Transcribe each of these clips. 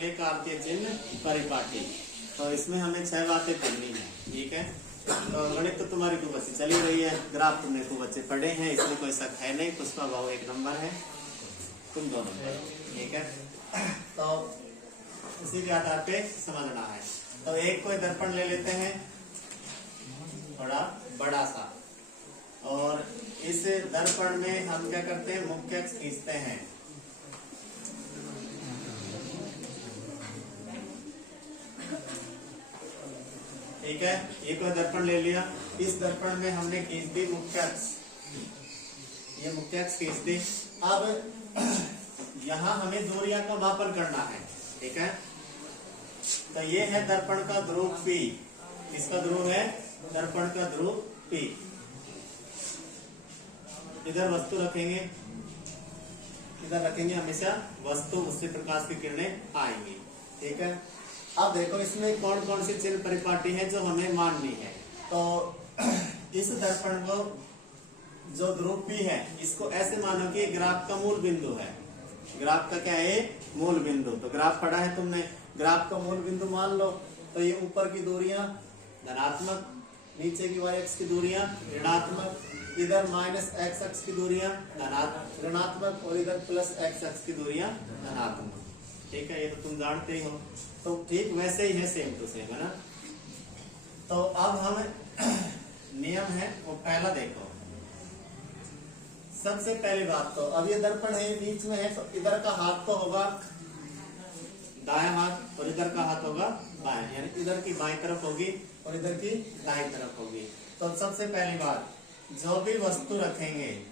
ले कार्तीय चिन्ह परिपाटी। तो इसमें हमें 6 बातें पढ़नी है, ठीक है। तो गणित तो तुम्हारी खूब अच्छी चली रही है, ग्राफ तुमने खूब अच्छे पढ़े हैं, इसमें कोई शक है नहीं। पुष्पा भाव 1 नंबर है, तुम 2 नंबर, ठीक है। तो उसी के आधार पे समझना है। तो एक कोई दर्पण ले लेते हैं थोड़ा बड़ा सा, और इस दर्पण में हम क्या करते हैं, मुख्य अक्ष खींचते हैं। ठीक है, ये कोई दर्पण ले लिया, इस दर्पण में हमने खींच दी मुख्य अक्ष, ये मुख्य अक्ष खींच दी। अब यहाँ हमें दूरियां का मापन करना है, ठीक है। तो ये है दर्पण का ध्रुव P, इसका ध्रुव है दर्पण का ध्रुव P। इधर वस्तु रखेंगे, इधर रखेंगे हमेशा वस्तु, उससे प्रकाश की किरणें आएंगी, ठीक है। अब देखो इसमें कौन कौन सी चिन्ह परिपाटी है जो हमें माननी है। तो इस दर्पण को जो ध्रुव P है, इसको ऐसे मानो कि ग्राफ का मूल बिंदु है। ग्राफ का क्या है, मूल बिंदु। तो ग्राफ पढ़ा है तुमने, ग्राफ का मूल बिंदु मान लो। तो ये ऊपर की दूरियां धनात्मक, नीचे की y अक्ष की दूरियां ऋणात्मक, इधर माइनस x अक्ष की दूरियां ऋणात्मक, और इधर प्लस x अक्ष की दूरियां धनात्मक, ठीक है। ये तो तुम जानते ही हो। तो ठीक वैसे ही है, सेम टू सेम, है ना। तो अब हम नियम है वो पहला देखो। सबसे पहली बात, तो अब ये दर्पण है बीच में है, तो इधर का हाथ तो होगा दायां हाथ और इधर का हाथ होगा बाएं, यानी इधर की बाएं तरफ होगी और इधर की दाएं तरफ होगी। तो सबसे पहली बात, जो भी वस्तु रखेंगे,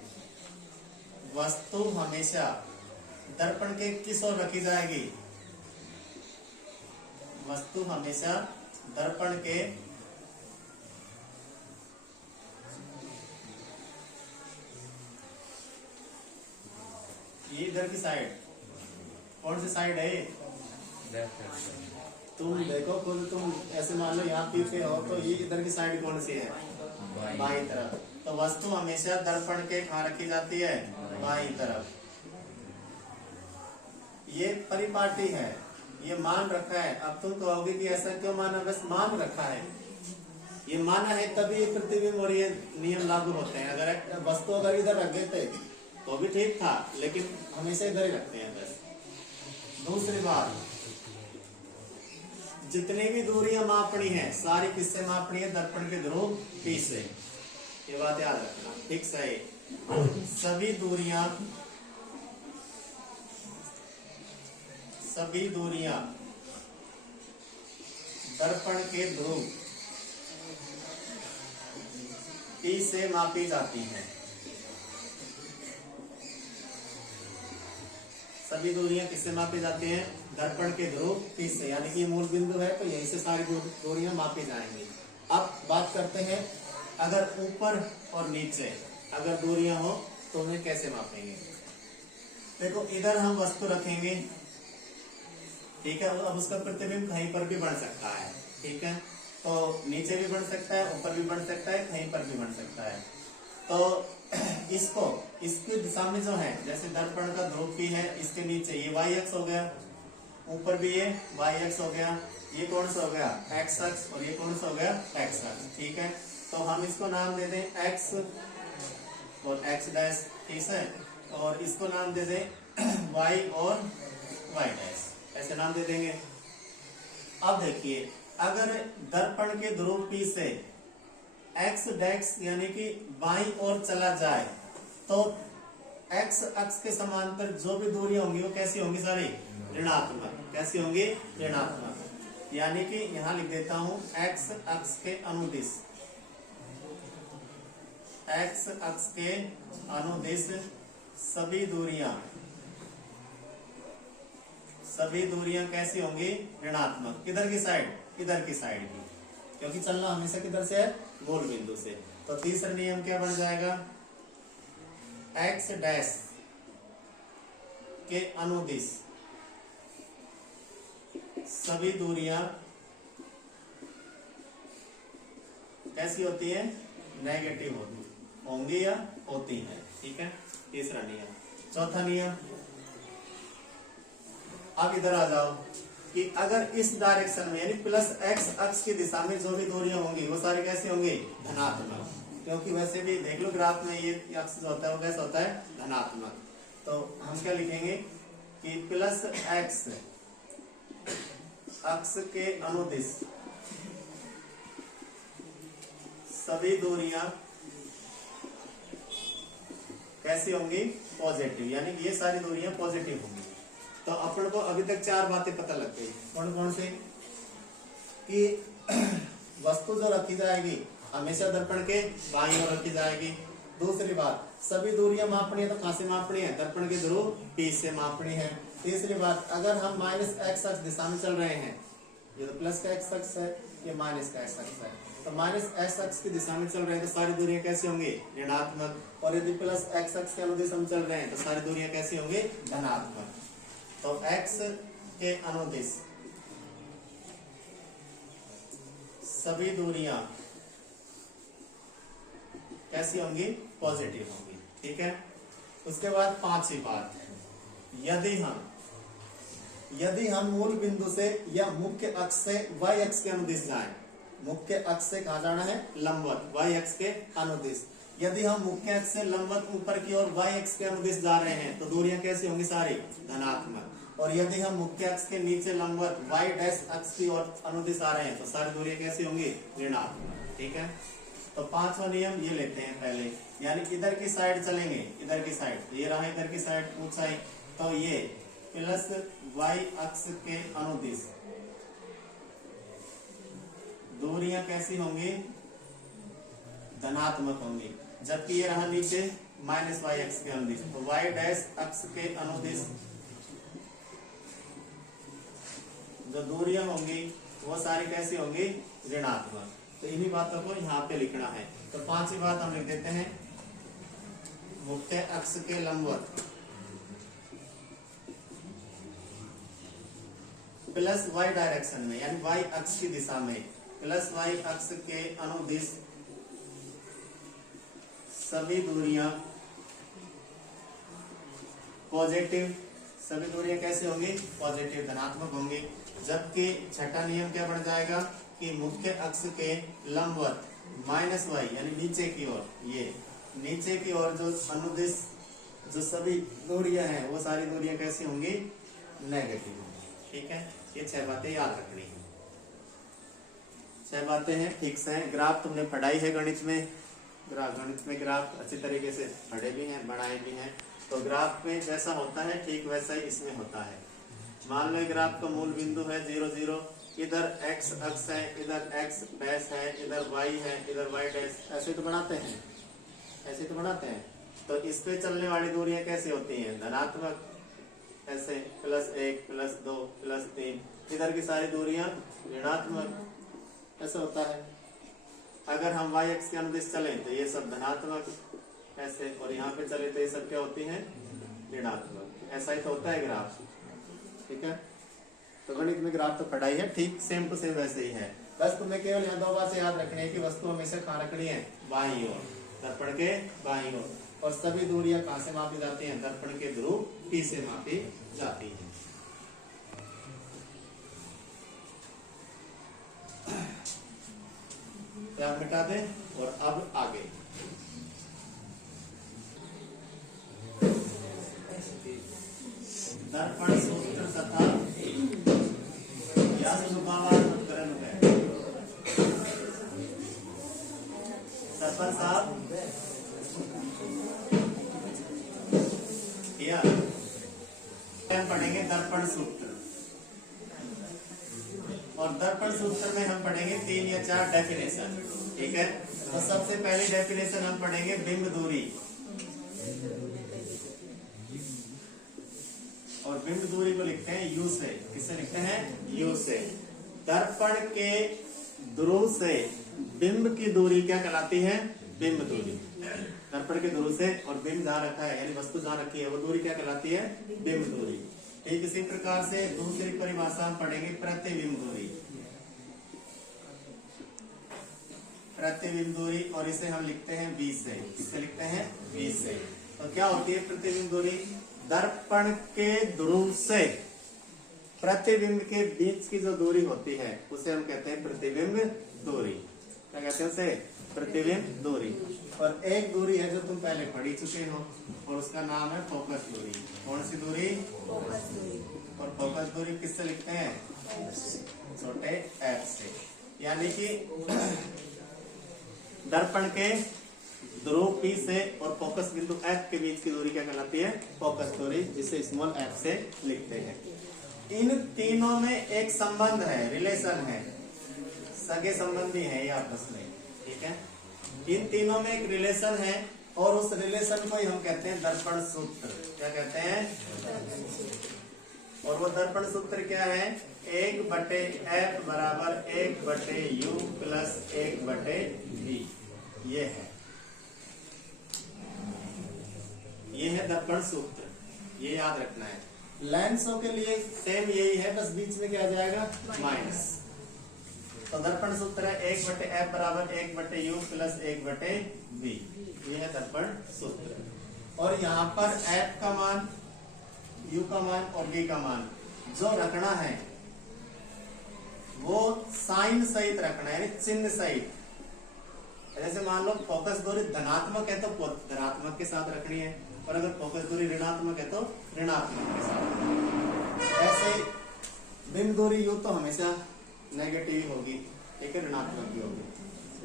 वस्तु हमेशा दर्पण के किस ओर रखी जाएगी, वस्तु हमेशा दर्पण के ये इधर की साइड, कौन सी साइड है, तुम देखो खुद, तुम ऐसे मान लो यहाँ पे हो, तो ये इधर की साइड कौन सी है, बाईं तरफ। तो वस्तु हमेशा दर्पण के कहाँ रखी जाती है, बाईं तरफ। ये परिपाटी है, ये मान रखा है। अब तुम कहोगे कि ऐसा क्यों माना, बस मान रखा है, ये माना है तभी प्रतिबिंब और ये नियम लागू होते हैं। अगर वस्तु अगर इधर रख देते तो भी ठीक था, लेकिन हमेशा इधर ही रखते हैं बस। दूसरी बात, जितनी भी दूरियां मापनी है सारी किससे मापनी है, दर्पण के ध्रुव P से। ये बात याद रखना, ठीक सही। सभी दूरियां दर्पण के ध्रुव P से मापी जाती हैं। सभी दूरियां किससे मापी जाती हैं, दर्पण के ध्रुव P से, यानी कि मूल बिंदु है, तो यहीं से सारी दूरियां मापी जाएंगी। अब बात करते हैं, अगर ऊपर और नीचे अगर दूरियां हो तो उन्हें कैसे मापेंगे। देखो इधर हम वस्तु रखेंगे, ठीक है। अब उसका प्रतिबिंब कहीं पर भी बन सकता है, ठीक है। तो नीचे भी बन सकता है, ऊपर भी बन सकता है, कहीं पर भी बन सकता है। तो इसको इसकी दिशा में जो है, जैसे दर्पण का ध्रुव P है, इसके नीचे ये y अक्ष हो गया, ऊपर भी ये y अक्ष हो गया, ये कौन सा हो गया, x अक्ष, और ये कौन सा हो गया, x अक्ष, ठीक है। तो हम इसको नाम दे दें x और x डैश, ठीक है। और इसको नाम दे दें y और y डैश, ऐसे नाम दे देंगे। अब देखिए, अगर दर्पण के ध्रुव P से x डैश यानी कि बाईं ओर चला जाए, तो x अक्ष के समांतर जो भी दूरियां होंगी वो कैसी होंगी, सारी ऋणात्मक। कैसी होंगी, ऋणात्मक। यानी कि यहां लिख देता हूं x अक्ष के अनुदिश, x अक्ष के अनुदिश सभी दूरियां कैसी होंगी, ऋणात्मक। किधर की साइड, इधर की साइड की, क्योंकि चलना हमेशा किधर से है, मूल बिंदु से। तो तीसरा नियम क्या बन जाएगा, x डैश के अनुदिश सभी दूरियां कैसी होती है, नेगेटिव होंगी या होती है, ठीक है। तीसरा नियम। चौथा नियम, अब इधर आ जाओ, कि अगर इस डायरेक्शन में यानी प्लस एक्स अक्ष की दिशा में जो भी दूरियां होंगी वो सारे कैसे होंगे, धनात्मक। क्योंकि वैसे भी देख लो ग्राफ में ये अक्ष जो होता है वो कैसा होता है, धनात्मक। तो हम क्या लिखेंगे कि प्लस एक्स अक्ष के अनुदिश सभी दूरियां कैसी होंगी, पॉजिटिव, यानी कि ये सारी दूरियां पॉजिटिव होंगी। तो अपन को अभी तक 4 बातें पता लग गई। कौन कौन से, कि वस्तु जो रखी जाएगी हमेशा दर्पण के बाईं ओर रखी जाएगी। दूसरी बात, सभी दूरियां मापनी है तो कहां से मापनी है, दर्पण के ध्रुव P से मापनी है। तीसरी बात, अगर हम माइनस एक्स अक्ष दिशा में चल रहे हैं, ये तो प्लस का एक्स अक्ष है, ये माइनस का एक्स अक्ष है, तो माइनस एक्स अक्ष की दिशा में चल रहे हैं तो सारी दूरियां कैसी होंगी, ऋणात्मक। और यदि प्लस एक्स अक्ष के अनुदिश हम चल रहे हैं तो सारी दूरियां कैसी होंगी, धनात्मक। तो x के अनुदिश सभी दूरियां कैसी होंगी, पॉजिटिव होंगी। ठीक है। उसके बाद 5वीं बात, यदि हम मूल बिंदु से या मुख्य अक्ष से y अक्ष के अनुदिश जाएं, मुख्य अक्ष से कहा जाना है, लंबवत y अक्ष के अनुदिश। यदि हम मुख्य अक्ष से लंबवत ऊपर की ओर y अक्ष के अनुदिश जा रहे हैं तो दूरियां कैसी होंगी, सारी धनात्मक। और यदि हम मुख्य अक्ष के नीचे लंबवत y डैश अक्ष की ओर अनुदिश आ रहे हैं तो सारी दूरियां कैसी होंगी, ऋणात्मक। ठीक है। तो 5वां नियम ये लेते हैं पहले, यानी इधर की साइड चलेंगे, इधर की साइड, ये रहा इधर की साइड ऊंचाई, तो ये प्लस y अक्ष के अनुदिश दूरियां कैसी होंगी, धनात्मक होंगी। जबकि ये रहा नीचे माइनस y अक्ष के अनुदिश, तो y डैश अक्ष के अनुदिश जो दूरियां होंगी वो सारी कैसी होंगी, ऋणात्मक। तो इन्हीं बातों को यहाँ पे लिखना है। तो 5वीं बात हम लिख देते हैं, मुख्य अक्ष के लंबवत प्लस y डायरेक्शन में, यानी y अक्ष की दिशा में प्लस y अक्ष के अनुदिश सभी दूरियां पॉजिटिव, सभी दूरियां कैसे होंगी, पॉजिटिव, धनात्मक होंगी। जबकि 6ठा नियम क्या बन जाएगा कि मुख्य अक्ष के लंबवत माइनस y यानी नीचे की ओर, ये नीचे की ओर जो अनुदिश जो सभी दूरियां हैं वो सारी दूरियां कैसी होंगी, नेगेटिव होंगी। ठीक है। ये 6 बातें याद रखनी है। 6 बातें हैं, ठीक से हैं। ग्राफ तुमने पढ़ाई है गणित में, गणित में ग्राफ अच्छी तरीके से पढ़े भी हैं, बनाए भी हैं। तो ग्राफ में जैसा होता है ठीक वैसा ही इसमें होता है। मान लो ग्राफ का मूल बिंदु है 0 0, इधर x अक्ष है, इधर x डैश है, इधर y है, इधर y डैश, ऐसे तो बनाते हैं, ऐसे तो बनाते हैं। तो इस पे चलने वाली दूरियां कैसे होती हैं, धनात्मक, ऐसे +1 +2 +3। इधर की सारी दूरियां ऋणात्मक, ऐसा होता है। अगर हम y अक्ष के अनुदिश चले तो ये सब धनात्मक ऐसे, और यहाँ पे चले तो ये सब क्या होती है, ऋणात्मक। ऐसा ही तो होता है ग्राफ। ठीक है। तो गणित में ग्राफ तो पढ़ाई है, ठीक सेम टू सेम वैसे ही है। बस तुम्हें केवल यहाँ 2 बात याद रखनी है कि वस्तु हमेशा कहाँ रखनी है, बाईं ओर, दर्पण के बाईं ओर। और सभी दूरियां कहाँ से मापी जाती हैं, दर्पण के ध्रुव P से मापी जाती है। आप मिटा दें और अब आगे दर्पण सूत्र तथा उपकरण है। सरपंच साहब हम पढ़ेंगे दर्पण सूत्र, और दर्पण सूत्र में हम पढ़ेंगे 3 या 4 डेफिनेशन। ठीक है। तो सबसे पहली डेफिनेशन हम पढ़ेंगे बिंब दूरी, और बिंब दूरी को लिखते हैं U से। किससे लिखते हैं, U से। दर्पण के ध्रुव से बिंब की दूरी क्या कहलाती है, बिंब दूरी। दर्पण के ध्रुव से और बिंब जहां रखा है, यानी वस्तु जहां रखी है वो दूरी क्या कहलाती है, बिंब दूरी। ठीक इसी प्रकार से दूसरी परिभाषा हम पढ़ेंगे प्रतिबिंब दूरी, प्रतिबिंब दूरी, और इसे हम लिखते हैं 20 से। इसे लिखते हैं 20 से। तो क्या होती है प्रतिबिंब दूरी, दर्पण के ध्रुव से प्रतिबिंब के बीच की जो दूरी होती है उसे हम कहते हैं प्रतिबिंब दूरी। क्या कहते हैं उसे? प्रतिबिंब दूरी। और एक दूरी है जो तुम पहले पढ़ी चुके हो और उसका नाम है फोकस दूरी। कौन सी दूरी? फोकस दूरी। और फोकस दूरी किससे लिखते हैं? छोटे f से। यानी कि दर्पण के ध्रुव P से और फोकस बिंदु F के बीच की दूरी क्या कहलाती है? फोकस दूरी, जिसे स्मॉल f से लिखते हैं। इन तीनों में एक संबंध है, रिलेशन है, सगे संबंधी है ये आपस में। ठीक है, इन तीनों में एक रिलेशन है और उस रिलेशन को ही हम कहते हैं दर्पण सूत्र। क्या कहते हैं? और वो दर्पण सूत्र क्या है? 1/f बराबर 1/u प्लस 1/v। ये है दर्पण सूत्र, ये याद रखना है। लेंसों के लिए सेम यही है, बस बीच में क्या आ जाएगा? माइनस। तो दर्पण सूत्र है 1/f बराबर 1/u प्लस 1/v। ये है दर्पण सूत्र। और यहाँ पर f का मान, u का मान और v का मान जो रखना है वो साइन सहित रखना है, यानी चिन्ह सहित। जैसे मान लो फोकस दूरी धनात्मक है तो धनात्मक के साथ रखनी है, और अगर फोकस दूरी ऋणात्मक है तो ऋणात्मक के साथ। ऐसे बिंब दूरी u तो हमेशा नेगेटिव होगी, ठीक है, ऋणात्मक भी होगी।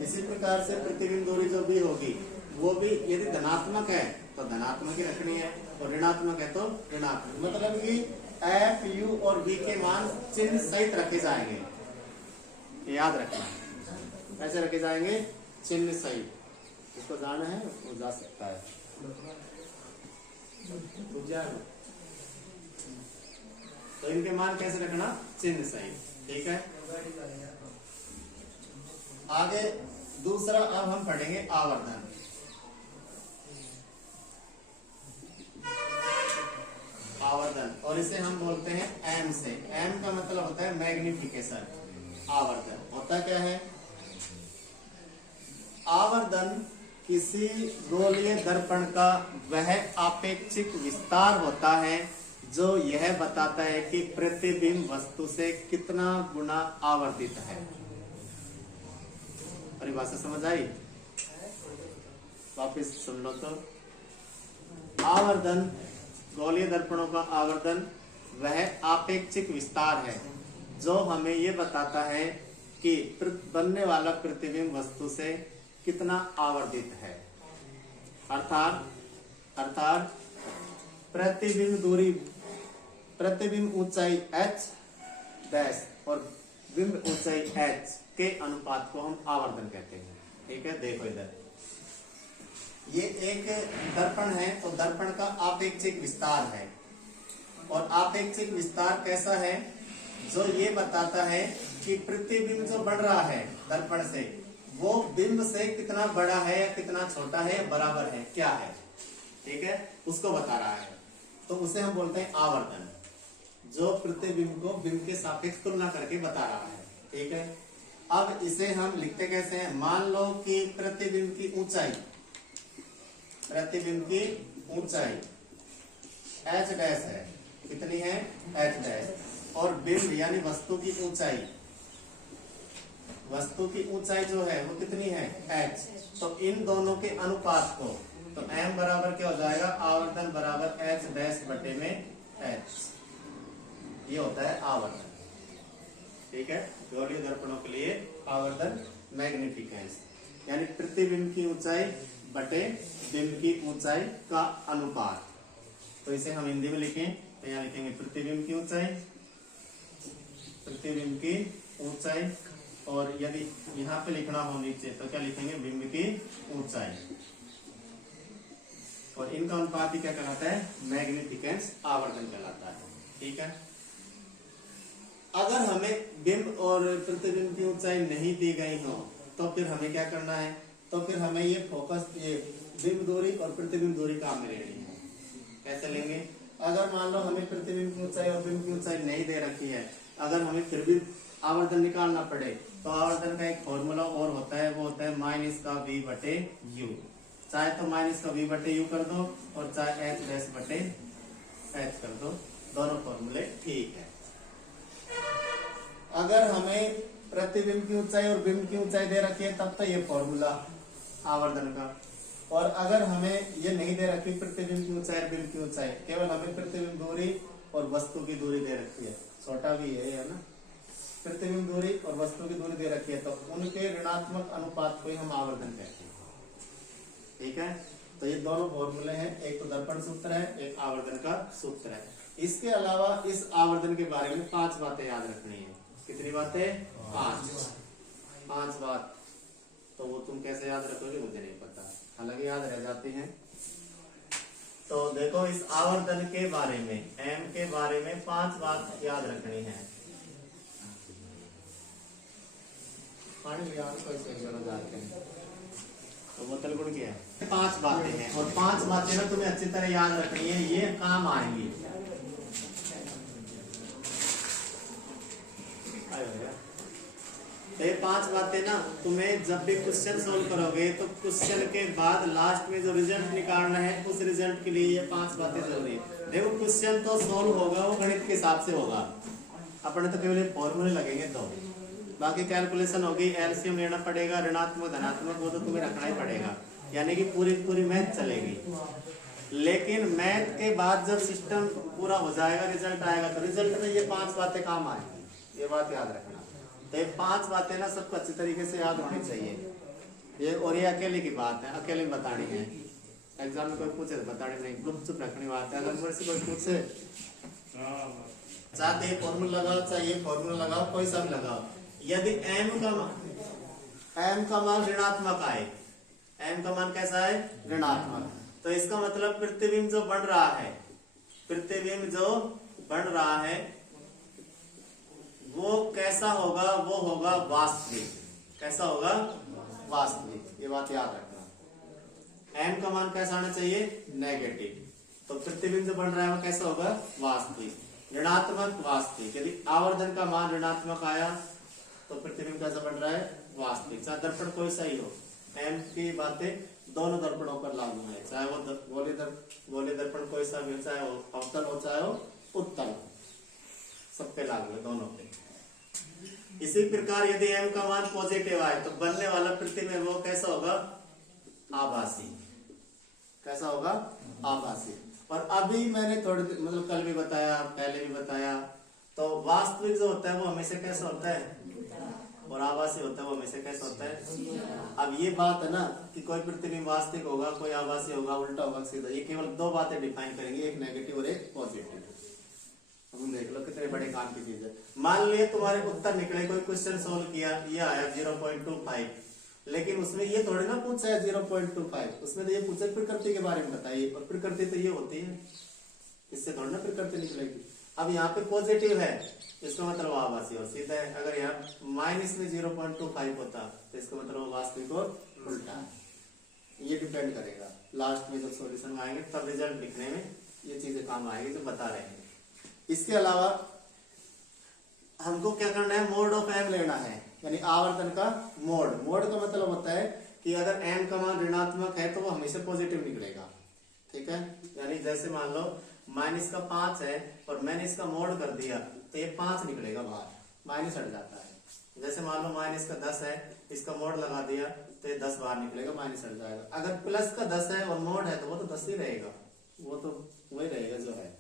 इसी प्रकार से प्रतिबिंब दूरी जो भी होगी वो भी यदि धनात्मक है तो धनात्मक ही रखनी है और ऋणात्मक है तो ऋणात्मक। मतलब कि f, u और v के मान चिन्ह सहित रखे जाएंगे, याद रखना। कैसे रखे जाएंगे? चिन्ह सहित। इसको जाना है वो जा सकता है। तो इनके मान कैसे रखना? चिन्ह सहित। ठीक है, आगे दूसरा अब हम पढ़ेंगे आवर्धन। आवर्धन, और इसे हम बोलते हैं m से। m का मतलब होता है मैग्निफिकेशन। आवर्धन होता क्या है? आवर्धन किसी गोलीय दर्पण का वह आपेक्षिक विस्तार होता है जो यह बताता है कि प्रतिबिंब वस्तु से कितना गुना आवर्तित है। परिभाषा समझ आई? वापिस सुन लो तो। आवर्धन, गोलीय दर्पणों का आवर्धन वह आपेक्षिक विस्तार है जो हमें यह बताता है कि बनने वाला प्रतिबिंब वस्तु से कितना आवर्धित है। अर्थात प्रतिबिंब दूरी, प्रतिबिंब ऊंचाई h डैश और बिंब ऊंचाई h के अनुपात को हम आवर्धन कहते हैं। ठीक है, देखो इधर ये एक दर्पण है तो दर्पण का आपेक्षिक विस्तार है, और आपेक्षिक विस्तार कैसा है? जो ये बताता है कि प्रतिबिंब जो बढ़ रहा है दर्पण से वो बिंब से कितना बड़ा है या कितना छोटा है या बराबर है, क्या है। ठीक है, उसको बता रहा है, तो उसे हम बोलते हैं आवर्धन, जो प्रतिबिंब को बिंब के सापेक्ष तुलना करके बता रहा है। ठीक है, अब इसे हम लिखते कैसे हैं? मान लो कि प्रतिबिंब की ऊंचाई, प्रतिबिंब की ऊंचाई h डैश है। कितनी है? h dash. और बिंब यानी वस्तु की ऊंचाई, वस्तु की ऊंचाई जो है वो कितनी है? h। तो इन दोनों के अनुपात को, तो m बराबर क्या हो जाएगा? आवर्धन बराबर h डैश बटे में h। ये होता है आवर्धन। ठीक है, गोलीय दर्पणों के लिए आवर्धन मैग्निफिकेंस, यानी प्रतिबिंब की ऊंचाई बटे बिंब की ऊंचाई का अनुपात। तो इसे हम हिंदी में लिखें तो यहाँ लिखेंगे प्रतिबिंब की ऊंचाई, प्रतिबिंब की ऊंचाई, और यदि यहाँ पे लिखना हो नीचे तो क्या लिखेंगे? बिंब की ऊंचाई। और इनका अनुपात ही क्या कहलाता है? मैग्निफिकेंस, आवर्धन कहलाता है। ठीक है, अगर हमें बिंब और प्रतिबिंब की ऊंचाई नहीं दी गई हो तो फिर हमें क्या करना है? तो फिर हमें ये फोकस, ये बिंब दूरी और प्रतिबिंब दूरी काम में लेनी है। कैसे लेंगे? अगर मान लो हमें प्रतिबिंब की ऊंचाई और बिंब की ऊंचाई नहीं दे रखी है, अगर हमें फिर भी आवर्धन निकालना पड़े तो आवर्धन का एक फॉर्मूला और होता है, वो होता है माइनस का v बटे u। चाहे तो माइनस का v बटे u कर दो और चाहे h डैश बटे h कर दो, दोनों फॉर्मूले ठीक है। अगर हमें प्रतिबिंब की ऊंचाई और बिंब की ऊंचाई दे रखी है तब तो ये फॉर्मूला आवर्धन का, और अगर हमें ये नहीं दे रखी प्रतिबिंब की ऊंचाई और बिंब की ऊंचाई, केवल हमें प्रतिबिंब दूरी और वस्तु की दूरी दे रखी है, छोटा भी है ना, प्रतिबिंब दूरी और वस्तु की दूरी दे रखी है, तो उनके ऋणात्मक अनुपात को ही हम आवर्धन कहते हैं। ठीक है, तो ये दोनों फॉर्मूले हैं, एक तो दर्पण सूत्र है, एक आवर्धन का सूत्र है। इसके अलावा इस आवर्धन के बारे में 5 बातें याद रखनी है। कितनी बातें? 5 बात। तो वो तुम कैसे याद रखोगे मुझे नहीं पता, हालांकि याद रह जाती हैं। तो देखो, इस आवर्धन के बारे में, एम के बारे में 5 बात याद रखनी है। पानी भी याद कैसे जाते हैं, तो बोतल गुण क्या है? 5 बातें हैं, और 5 बातें ना तुम्हें अच्छी तरह याद रखनी है, ये काम आएंगी। तो ये 5 बातें ना तुम्हें जब भी क्वेश्चन सोल्व करोगे तो क्वेश्चन के बाद लास्ट में जो रिजल्ट निकालना है, उस रिजल्ट के लिए ये 5 बातें जरूरी है। देखो, क्वेश्चन तो सोल्व होगा वो गणित के हिसाब से होगा, अपने तो केवल फॉर्मूले लगेंगे, तो बाकी कैलकुलेशन होगी, एलसीएम लेना पड़ेगा, ऋणात्मक धनात्मक वो तो तुम्हें रखना ही पड़ेगा, यानी कि पूरी मैथ चलेगी। लेकिन मैथ के बाद जब सिस्टम पूरा हो जाएगा, रिजल्ट आएगा, तो रिजल्ट में ये 5 बातें काम आएंगी, ये बात याद रखना। तो ये 5 बातें ना सबको अच्छी तरीके से याद होनी चाहिए, ये और ये अकेले की बात है, अकेले बतानी है। एग्जाम में कोई पूछे तो बतानी नहीं, गुपचुप रखनी बात है। अगर मेरे से कोई पूछे, चाहे ये फॉर्मूला लगाओ, चाहे ये फॉर्मूला लगाओ, कोई सा भी लगाओ, यदि m का मान ऋणात्मक आए, m का मान कैसा है? ऋणात्मक, तो इसका मतलब प्रतिबिंब जो बन रहा है, प्रतिबिंब जो बन रहा है वो कैसा होगा? वो होगा वास्तविक। कैसा होगा? वास्तविक। ये बात याद रखना। m का मान कैसा आना चाहिए? नेगेटिव। तो प्रतिबिंब जो बन रहा है वो कैसा होगा? वास्तविक। ऋणात्मक, वास्तविक। यदि आवर्धन का मान ऋणात्मक आया तो प्रतिबिंब कैसा बन रहा है? वास्तविक। चाहे दर्पण कोई सही हो, m की बातें दोनों दर्पणों पर लागू है, चाहे वो गोलीय दर्पण कोई सा भी हो, चाहे वो अवतल हो चाहे वो उत्तल, सब पे लागू है, दोनों पे। इसी प्रकार यदि m का मान पॉजिटिव आए तो बनने वाला प्रतिबिंब वो कैसा होगा? आभासी। कैसा होगा? आभासी। और अभी मैंने थोड़ी मतलब कल भी बताया, पहले भी बताया, तो वास्तविक जो होता है वो हमेशा कैसा होता है, और आभासी होता है वो हमेशा कैसा होता है। अब ये बात है ना कि कोई प्रतिबिंब वास्तविक होगा, कोई आभासी होगा, उल्टा होगा, सीधा, ये केवल 2 बातें डिफाइन करेंगे, एक नेगेटिव और एक पॉजिटिव। देख लो कितने बड़े काम की चीज है। मान लिया तुम्हारे उत्तर निकले, कोई क्वेश्चन सोल्व किया, ये आया 0.25, लेकिन उसमें ये थोड़ी ना पूछा है 0.25, उसमें तो ये पूछा प्रकृति के बारे में बताइए, और प्रकृति तो ये होती है, इससे थोड़ी ना प्रकृति निकलेगी। अब यहाँ पे पॉजिटिव है, इसका मतलब आभासी, और सीधा है। अगर यहाँ माइनस में 0.25 होता तो इसका मतलब वास्तविक और उल्टा है। ये डिपेंड करेगा, लास्ट में जब सॉल्यूशन आएंगे तब रिजल्ट लिखने में ये चीजें काम आएगी जो बता रहे हैं। इसके अलावा हमको क्या करना है? मोड ऑफ m लेना है, यानी आवर्तन का मोड। मोड का मतलब होता है कि अगर m का मान ऋणात्मक है तो वो हमेशा पॉजिटिव निकलेगा। ठीक है, यानी जैसे मान लो माइनस का 5 है और मैंने इसका मोड कर दिया तो ये 5 निकलेगा बाहर, माइनस हट जाता है। जैसे मान लो माइनस का 10 है, इसका मोड लगा दिया तो ये 10 बाहर निकलेगा, माइनस हट जाएगा। अगर प्लस का 10 है और मोड है तो वो तो 10 ही रहेगा, वो तो वही रहेगा जो है।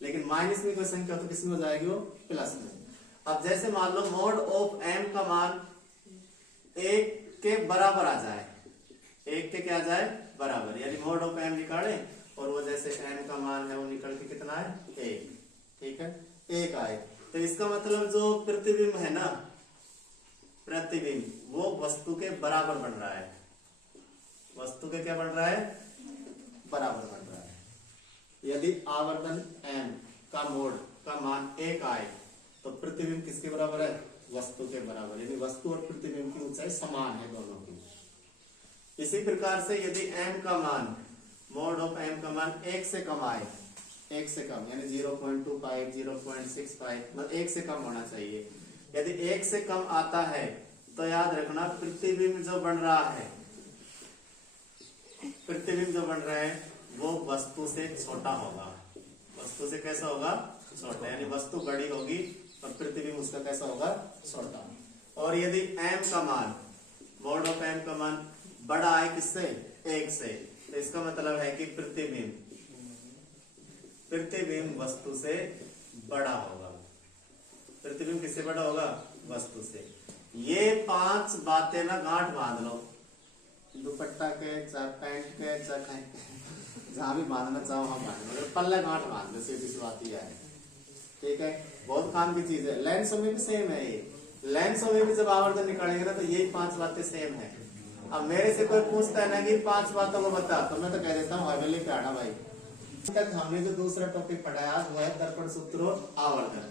लेकिन माइनस में कोई संख्या तो किसमें हो जाएगी? वो प्लस में। अब जैसे मान लो मोड ऑफ m का मान 1 के बराबर आ जाए, 1 के क्या आ जाए? बराबर, यानी मोड ऑफ m निकाले और वो जैसे m का मान है वो निकल के कितना है? 1। ठीक है, 1 आए तो इसका मतलब जो प्रतिबिंब है ना, प्रतिबिंब वो वस्तु के बराबर बन रहा है। वस्तु के क्या बन रहा है? बराबर बन रहा है। यदि आवर्धन m का मोड का मान 1 आए तो प्रतिबिंब किसके बराबर है? वस्तु के बराबर, यानी वस्तु और प्रतिबिंब की ऊंचाई समान है दोनों की। इसी प्रकार से यदि m का मान, मोड ऑफ m का मान 1 से कम आए, 1 से कम यानी 0.25, 0.65, मतलब 1 से कम होना चाहिए। यदि 1 से कम आता है तो याद रखना प्रतिबिंब जो बन रहा है, प्रतिबिंब जो बन रहा है वो वस्तु से छोटा होगा। वस्तु से कैसा होगा? छोटा, यानी वस्तु बड़ी होगी और प्रतिबिंब उसका कैसा होगा, छोटा। और यदि m का मान, मोड ऑफ m का मान बड़ा है किससे, 1 से, तो इसका मतलब है कि प्रतिबिंब वस्तु से बड़ा होगा। प्रतिबिंब किससे बड़ा होगा, वस्तु से। ये 5 बातें ना गांठ बांध लो, दुपट्टा के चाहे पैंट के चाहे जहां भी बांधना चाहो वहां बांध लो, पल्ला गांठ बांध लो, सीधी सी बात ही है। ठीक है, बहुत काम की चीज है। लेंसों में भी सेम है ये, लेंसों में भी जब आवर्धन निकालेंगे ना तो यही 5 बातें सेम है। अब मेरे से कोई पूछता है ना कि 5 बातों को बता, तो मैं तो कह देता हूँ हवेली पे आना भाई। तक हमने जो दूसरा टॉपिक पढ़ाया वो है दर्पण सूत्र और आवर्धन।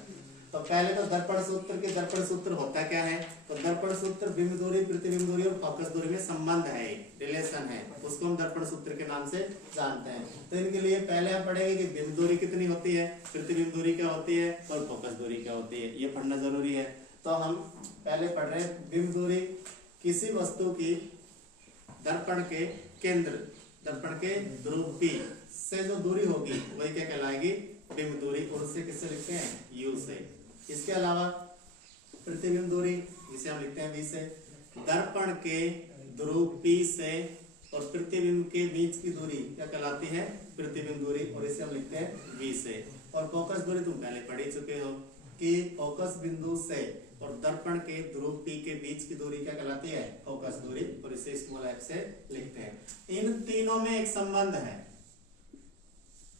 तो पहले तो दर्पण सूत्र के दर्पण सूत्र होता क्या है, तो दर्पण सूत्र बिंब दूरी, प्रतिबिंब दूरी और फोकस दूरी में संबंध है, रिलेशन है, उसको हम दर्पण सूत्र के नाम से जानते हैं। तो इनके लिए पहले हम पढ़ेंगे कि बिंब दूरी कितनी होती है, प्रतिबिंब दूरी क्या होती है और फोकस दूरी क्या होती है, ये पढ़ना जरूरी है। तो हम पहले पढ़ रहे हैं बिंब दूरी। किसी वस्तु की दर्पण के केंद्र, दर्पण के ध्रुव P से जो दूरी होगी वही क्या कहलाएगी, बिंब दूरी, और उससे किससे लिखते हैं, U से। इसके अलावा प्रतिबिंब दूरी जिसे हम लिखते हैं V से, दर्पण के ध्रुव P से और प्रतिबिंब के बीच की दूरी क्या कहलाती है, प्रतिबिंब दूरी, और इसे हम लिखते हैं V से। और फोकस दूरी तुम पहले पढ़ ही चुके हो कि फोकस बिंदु से और दर्पण के ध्रुव P के बीच की दूरी क्या कहलाती है, फोकस दूरी, और इसे स्मॉल f से लिखते हैं। इन तीनों में एक संबंध है,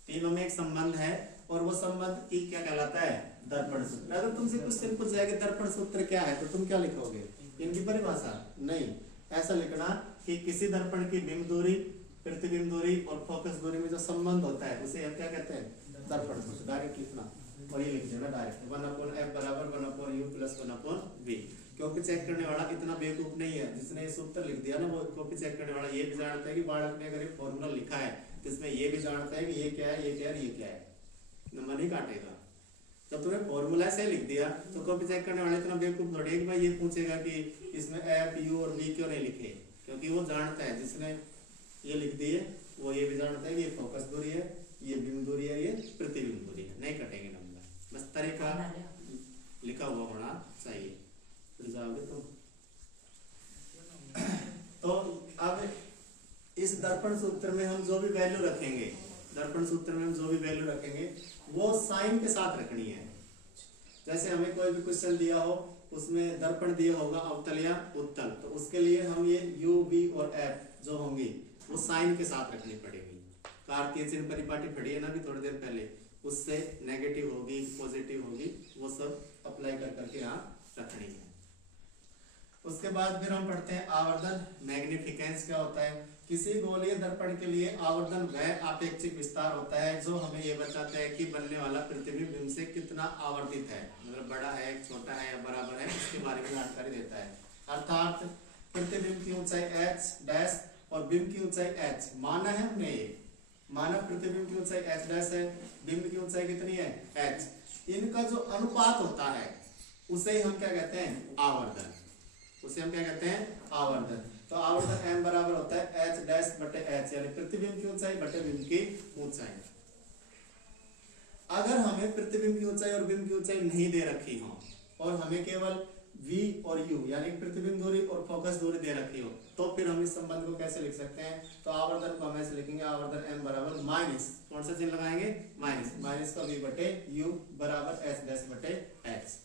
तीनों में एक संबंध है, और वो संबंध की क्या कहलाता है, दर्पण सूत्र। अगर तुमसे क्वेश्चन पूछ जाए कि दर्पण सूत्र क्या है, तो तुम क्या लिखोगे, इनकी परिभाषा नहीं, ऐसा लिखना कि किसी दर्पण की बिंब दूरी, प्रतिबिंब दूरी और फोकस दूरी में जो संबंध होता है उसे हम क्या कहते हैं, दर्पण सूत्र। डायरेक्ट लिखना, और ये लिख देना डायरेक्ट 1/f बराबर 1/u plus 1/v। Copy check करने वाला इतना बेवकूफ नहीं है, जिसने ये सूत्र लिख दिया ना, वो कॉपी चेक करने वाला ये भी जानता है कि बालक ने अगर ये फॉर्मूला लिखा है तो इसमें ये भी जानता है कि ये क्या है, ये क्या है, ये क्या है, नंबर नहीं काटेगा। जब तुमने फॉर्मूला से लिख दिया तो कॉपी चेक करने वाले इतना बेवकूफ थोड़ी एक भाई ये पूछेगा कि इसमें f, u और v क्यों नहीं लिखे, क्योंकि वो जानता है, जिसने ये लिख दिए वो ये भी जानता है कि ये फोकस दूरी है, ये बिंब दूरी है, ये प्रतिबिंब दूरी है, नहीं कटेंगे नंबर, बस तरीका लिखा हुआ होना चाहिए, फिर जाओगे तुम। तो अब इस दर्पण सूत्र में हम जो भी वैल्यू रखेंगे, दर्पण सूत्र में हम जो भी वैल्यू रखेंगे वो साइन के साथ रखनी है। जैसे हमें कोई भी क्वेश्चन दिया हो, उसमें दर्पण दिया होगा अवतल या उत्तल, तो उसके लिए हम ये u, v और f जो होंगी वो साइन के साथ रखनी पड़ेगी। कार्तीय चिन्ह परिपाटी पढ़ी है ना अभी थोड़ी देर पहले, उससे नेगेटिव होगी, पॉजिटिव होगी, वो सब अप्लाई कर करके यहाँ रखनी है। उसके बाद फिर हम पढ़ते हैं आवर्धन। मैग्निफिकेंस क्या होता है, किसी गोलीय दर्पण के लिए आवर्धन वह आपेक्षिक विस्तार होता है जो हमें ये बताता है कि बनने वाला प्रतिबिंब बिंब से कितना आवर्तित है, मतलब बड़ा है, छोटा है या बराबर है, इसके बारे में जानकारी देता है। अर्थात प्रतिबिंब की ऊंचाई h डैश और बिंब की ऊंचाई h माना है हमने, ये माना प्रतिबिंब की ऊंचाई h डैश है, बिंब की ऊंचाई कितनी है h, इनका जो अनुपात होता है उसे हम क्या कहते हैं, आवर्धन, उसे हम क्या कहते हैं, आवर्धन। तो आवर्धन m बराबर होता है h डैश बटे h, यानी प्रतिबिंब की ऊंचाई बटे बिंब की ऊंचाई। अगर हमें प्रतिबिंब की ऊंचाई और बिंब की ऊंचाई नहीं दे रखी हो और हमें केवल v और u यानी प्रतिबिंब दूरी और फोकस दूरी दे रखी हो, तो फिर हम इस संबंध को कैसे लिख सकते हैं, तो आवर्धन को हम ऐसे लिखेंगे, आवर्धन m बराबर माइनस, कौन सा चिन्ह लगाएंगे, माइनस, माइनस का v बटे u बराबर h डैश बटे h।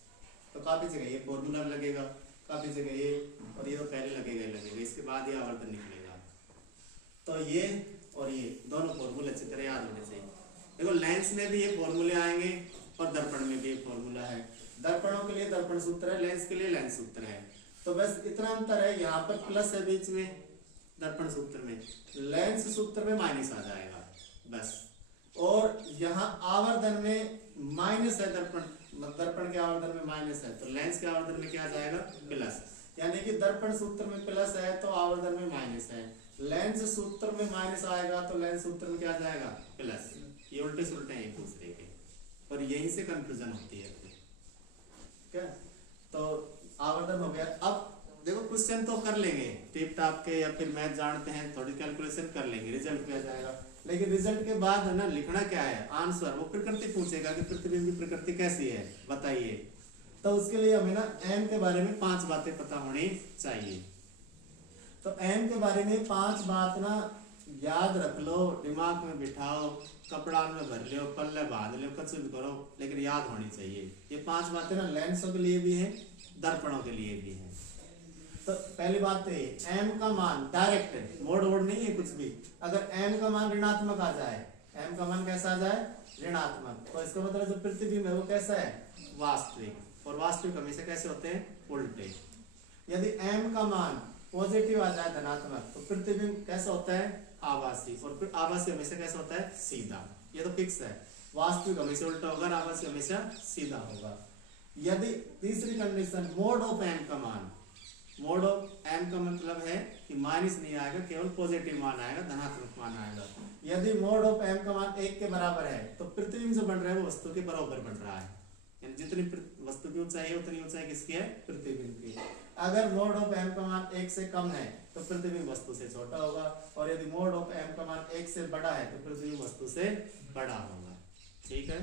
तो काफी जगह ये फॉर्मूला लगेगा, काफी जगह ये, और ये तो पहले लगेगा ही लगेगा, इसके बाद ये आवर्धन निकलेगा। तो ये और ये दोनों फॉर्मूले अच्छी तरह याद होने चाहिए। देखो लेंस में भी ये फॉर्मूले आएंगे और दर्पण में भी ये फॉर्मूला है। दर्पणों के लिए दर्पण सूत्र है, लेंस के लिए लेंस सूत्र है। तो बस इतना अंतर है, यहाँ पर प्लस है बीच में दर्पण सूत्र में, लेंस सूत्र में माइनस आ जाएगा बस, और यहाँ आवर्धन में माइनस है, दर्पण के आवर्धन में माइनस है, तो लेंस के आवर्धन में क्या आ जाएगा, प्लस। यानी कि दर्पण सूत्र में प्लस है तो आवर्धन में माइनस है, लेंस सूत्र में माइनस आएगा तो लेंस सूत्र में क्या आ जाएगा, प्लस। ये उल्टे सुलटे हैं एक दूसरे के, और यहीं से कंफ्यूजन होती है। क्या, तो आवर्धन हो गया। अब देखो क्वेश्चन तो कर लेंगे टिप टाप के, या फिर मैथ जानते हैं, थोड़ी कैलकुलेशन कर लेंगे, रिजल्ट क्या जाएगा, लेकिन रिजल्ट के बाद है ना लिखना क्या है, आंसर। वो प्रकृति पूछेगा कि प्रतिबिंब की प्रकृति कैसी है बताइए, तो उसके लिए हमें ना m के बारे में 5 बातें पता होनी चाहिए। तो m के बारे में 5 बात ना याद रख लो, दिमाग में बिठाओ, कपड़ा में भर लो, पल्ले बांध लो, कुछ भी करो, लेकिन याद होनी चाहिए। ये 5 बातें ना लेंसों के लिए भी है, दर्पणों के लिए भी है। तो पहली बात तो ये m का मान डायरेक्ट है, मोड़ वोड़ नहीं है कुछ भी। अगर m का मान ऋणात्मक आ जाए, m का मान कैसा आ जाए, ऋणात्मक, तो इसका मतलब जो प्रतिबिंब है वो कैसा है, वास्तविक। और वास्तविक हमेशा कैसे होते हैं, उल्टे। यदि m का मान पॉजिटिव आ जाए, धनात्मक, तो प्रतिबिंब कैसा होता है, आभासी। और फिर आभासी हमेशा कैसा होता है, सीधा। ये तो फिक्स है, वास्तविक हमेशा उल्टा होगा, आभासी हमेशा सीधा होगा। यदि तीसरी कंडीशन मोड ऑफ m का मान, मोड ऑफ m का मतलब है कि माइनस नहीं आएगा, केवल पॉजिटिव मान आएगा, धनात्मक मान आएगा। यदि मोड ऑफ m का मान 1 के बराबर है तो प्रतिबिंब जो बन रहा है वो वस्तु के बराबर बन रहा है, यानी जितनी वस्तु की ऊंचाई है उतनी ऊंचाई किसकी है, प्रतिबिंब की। अगर मोड ऑफ m का मान 1 से कम है तो प्रतिबिंब वस्तु से छोटा होगा, और यदि मोड ऑफ m का मान 1 से बड़ा है तो प्रतिबिंब वस्तु से बड़ा होगा। ठीक है।